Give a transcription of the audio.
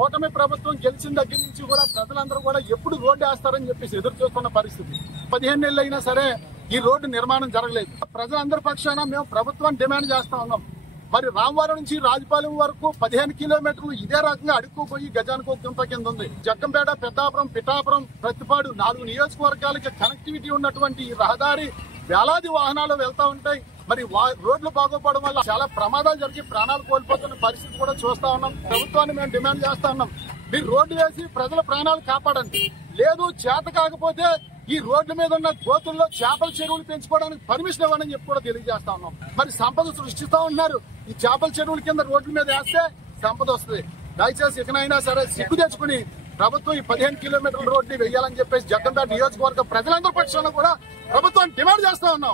కూటమి ప్రభుత్వం గెలిచిన దగ్గర నుంచి కూడా ప్రజలందరూ కూడా ఎప్పుడు రోడ్డు వేస్తారని చెప్పేసి ఎదురు చూస్తున్న పరిస్థితి. 15 నెలలు అయినా సరే ఈ రోడ్డు నిర్మాణం జరగలేదు. ప్రజలందరి పక్షాన మేము ప్రభుత్వాన్ని డిమాండ్ చేస్తా ఉన్నాం. మరి రామవరం నుంచి రాజపాలెం వరకు 15 కిలోమీటర్లు ఇదే రకంగా అడుక్కుపోయి గజానికి ఒక కింద ఉంది. జగ్గంపేట, పెద్దాపురం, పిఠాపురం, ప్రతిపాడు 4 నియోజకవర్గాలకి కనెక్టివిటీ ఉన్నటువంటి ఈ రహదారి వేలాది వాహనాలు వెళ్తా ఉంటాయి. మరి రోడ్లు బాగోపోవడం వల్ల చాలా ప్రమాదాలు జరిగి ప్రాణాలు కోల్పోతున్న పరిస్థితి కూడా చూస్తా ఉన్నాం. ప్రభుత్వాన్ని మేము డిమాండ్ చేస్తా ఉన్నాం, మీరు రోడ్డు వేసి ప్రజల ప్రాణాలు కాపాడండి. లేదు చేత కాకపోతే ఈ రోడ్ల మీద ఉన్న గోతుల్లో చేపల చెరువులు పెంచుకోవడానికి పర్మిషన్ ఇవ్వని చెప్పి కూడా తెలియజేస్తా ఉన్నాం. మరి సంపద సృష్టిస్తా ఉన్నారు, ఈ చేపల చెరువుల కింద రోడ్ల మీద వేస్తే సంపద వస్తుంది. దయచేసి ఇకనైనా సరే సిగ్గు తెచ్చుకుని ప్రభుత్వం ఈ 15 కిలోమీటర్ల రోడ్ని వేయాలని చెప్పేసి జగ్గంపేట నియోజకవర్గ ప్రజలందరి పక్షాన కూడా ప్రభుత్వాన్ని డిమాండ్ చేస్తా ఉన్నాం.